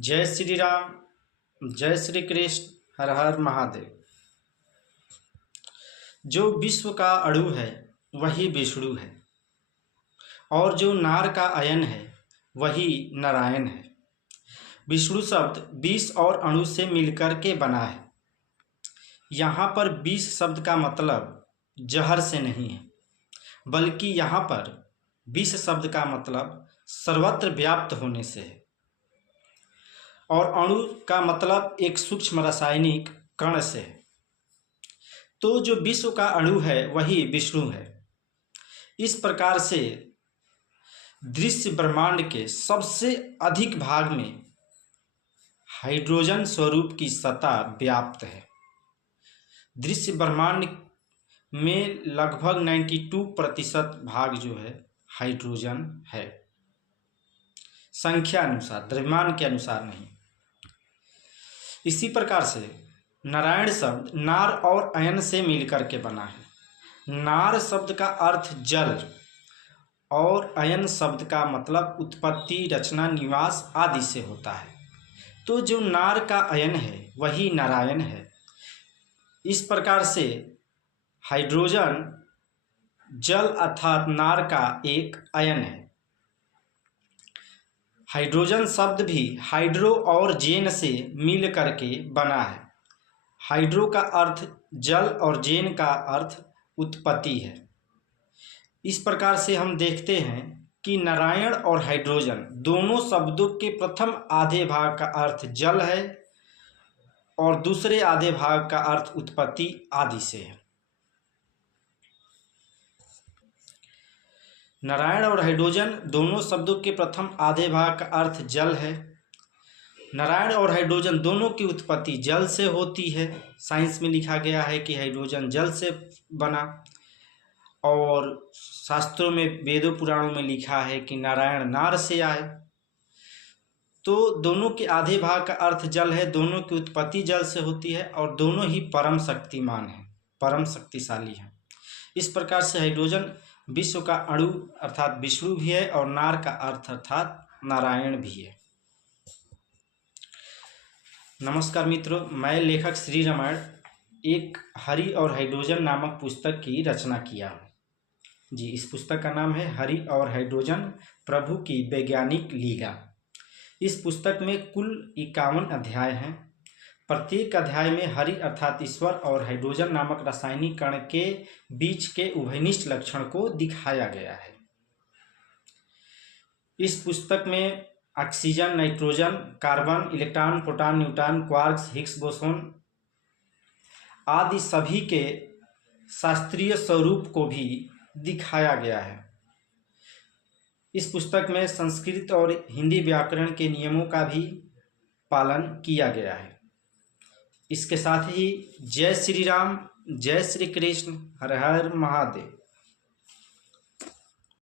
जय श्री राम, जय श्री कृष्ण, हर हर महादेव। जो विश्व का अणु है वही विष्णु है, और जो नार का अयन है वही नारायण है। विष्णु शब्द विष और अणु से मिलकर के बना है। यहाँ पर विष शब्द का मतलब जहर से नहीं है, बल्कि यहाँ पर विष शब्द का मतलब सर्वत्र व्याप्त होने से है, और अणु का मतलब एक सूक्ष्म रासायनिक कण से है। तो जो विश्व का अणु है वही विष्णु है। इस प्रकार से दृश्य ब्रह्मांड के सबसे अधिक भाग में हाइड्रोजन स्वरूप की सत्ता व्याप्त है। दृश्य ब्रह्मांड में लगभग 92% भाग जो है हाइड्रोजन है, संख्या अनुसार, द्रव्यमान के अनुसार नहीं। इसी प्रकार से नारायण शब्द नार और अयन से मिलकर के बना है। नार शब्द का अर्थ जल और अयन शब्द का मतलब उत्पत्ति, रचना, निवास आदि से होता है। तो जो नार का अयन है वही नारायण है। इस प्रकार से हाइड्रोजन जल अर्थात नार का एक अयन है। हाइड्रोजन शब्द भी हाइड्रो और जेन से मिल करके बना है। हाइड्रो का अर्थ जल और जेन का अर्थ उत्पत्ति है। इस प्रकार से हम देखते हैं कि नारायण और हाइड्रोजन दोनों शब्दों के प्रथम आधे भाग का अर्थ जल है और दूसरे आधे भाग का अर्थ उत्पत्ति आदि से है। नारायण और हाइड्रोजन दोनों शब्दों के प्रथम आधे भाग का अर्थ जल है। नारायण और हाइड्रोजन दोनों की उत्पत्ति जल से होती है। साइंस में लिखा गया है कि हाइड्रोजन जल से बना, और शास्त्रों में, वेदों पुराणों में लिखा है कि नारायण नार से आए। तो दोनों के आधे भाग का अर्थ जल है, दोनों की उत्पत्ति जल से होती है, और दोनों ही परम शक्तिमान हैं, परम शक्तिशाली हैं। इस प्रकार से हाइड्रोजन विश्व का अणु अर्थात विष्णु भी है, और नार का अर्थ अर्थात नारायण भी है। नमस्कार मित्रों, मैं लेखक श्री रामायण एक हरि और हाइड्रोजन नामक पुस्तक की रचना किया हूँ। जी, इस पुस्तक का नाम है हरि और हाइड्रोजन, प्रभु की वैज्ञानिक लीला। इस पुस्तक में कुल 51 अध्याय हैं। प्रत्येक अध्याय में हरि अर्थात ईश्वर और हाइड्रोजन नामक रासायनिक कण के बीच के उभयनिष्ठ लक्षण को दिखाया गया है। इस पुस्तक में oxygen, nitrogen, carbon, electron, proton, neutron, quarks, Higgs boson आदि सभी के शास्त्रीय स्वरूप को भी दिखाया गया है। इस पुस्तक में संस्कृत और हिंदी व्याकरण के नियमों का भी पालन किया गया है। इसके साथ ही जय श्री राम, जय श्री कृष्ण, हर हर महादेव।